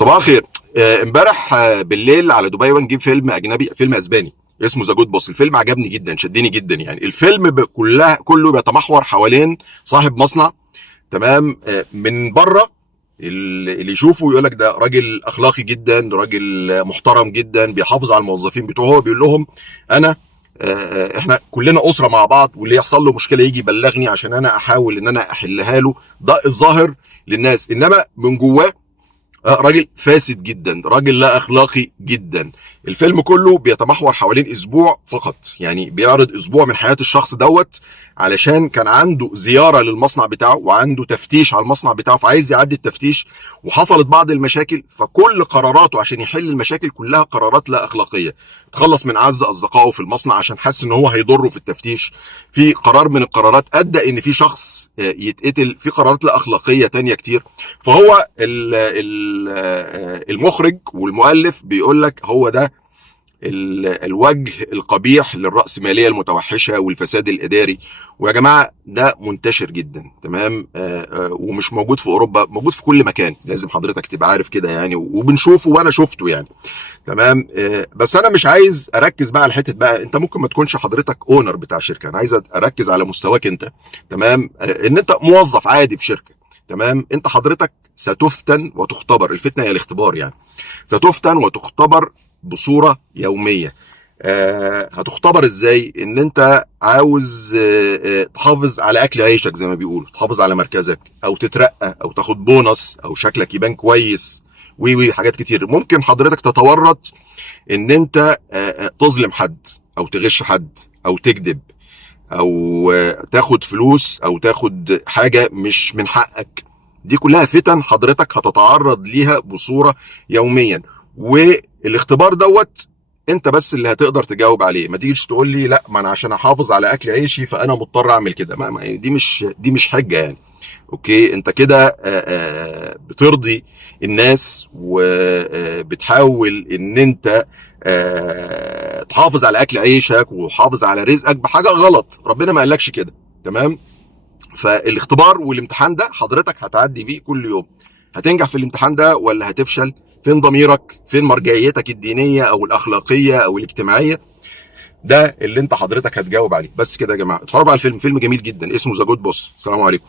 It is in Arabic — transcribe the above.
صباح الخير. امبارح بالليل على دبي 1 جيب فيلم اجنبي، فيلم اسباني اسمه ذا جود بوس. الفيلم عجبني جدا، شدني جدا. يعني الفيلم كله بيتمحور حوالين صاحب مصنع. تمام. من بره اللي يشوفه يقول لك ده راجل اخلاقي جدا، راجل محترم جدا، بيحافظ على الموظفين بتوعه. هو بيقول لهم انا احنا كلنا اسره مع بعض، واللي يحصل له مشكله يجي يبلغني عشان انا احاول ان انا احلها له. ده الظاهر للناس، انما من جواه راجل فاسد جدا، راجل لا اخلاقي جدا. الفيلم كله بيتمحور حوالين اسبوع فقط، يعني بيعرض اسبوع من حياة الشخص دوت، علشان كان عنده زيارة للمصنع بتاعه وعنده تفتيش على المصنع بتاعه، فعايز يعدي التفتيش وحصلت بعض المشاكل. فكل قراراته عشان يحل المشاكل كلها قرارات لا اخلاقية. تخلص من اعز اصدقائه في المصنع عشان حس ان هو هيضره في التفتيش. في قرار من القرارات ادى ان في شخص يتقتل. في قرارات لا اخلاقية تانية كتير. فهو المخرج والمؤلف بيقول لك هو ده الوجه القبيح للرأسمالية المتوحشة والفساد الإداري. ويا جماعة ده منتشر جدا. تمام. ومش موجود في أوروبا، موجود في كل مكان. لازم حضرتك تبقى عارف كده يعني، وبنشوفه وأنا شفته يعني. تمام. بس أنا مش عايز أركز بقى على حتة بقى أنت ممكن ما تكونش حضرتك أونر بتاع شركة. أنا عايز أركز على مستواك أنت. تمام. إن أنت موظف عادي في شركة. تمام. أنت حضرتك ستفتن وتختبر. الفتنة هي الاختبار يعني. ستفتن وتختبر بصورة يومية. هتختبر ازاي؟ ان انت عاوز تحافظ على اكل عيشك زي ما بيقولوا، تحافظ على مركزك، او تترقى، او تاخد بونص، او شكلك يبان كويس. وي حاجات كتير. ممكن حضرتك تتورط ان انت تظلم حد، او تغش حد، او تكذب، او تاخد فلوس، او تاخد حاجة مش من حقك. دي كلها فتن حضرتك هتتعرض ليها بصورة يوميا. والاختبار دوت انت بس اللي هتقدر تجاوب عليه. ما تيجيش تقول لي لا، ما انا عشان احافظ على اكل عيشي فانا مضطر اعمل كده. دي مش حجة يعني. اوكي، انت كده بترضي الناس، وبتحاول ان انت تحافظ على اكل عيشك وحافظ على رزقك بحاجة غلط. ربنا ما قالكش كده. تمام. فالاختبار والامتحان ده حضرتك هتعدي بيه كل يوم. هتنجح في الامتحان ده ولا هتفشل؟ فين ضميرك؟ فين مرجعيتك الدينية او الاخلاقية او الاجتماعية؟ ده اللي انت حضرتك هتجاوب عليه. بس كده يا جماعة. اتفرجوا على الفيلم، فيلم جميل جدا اسمه ذا جود بوس. السلام عليكم.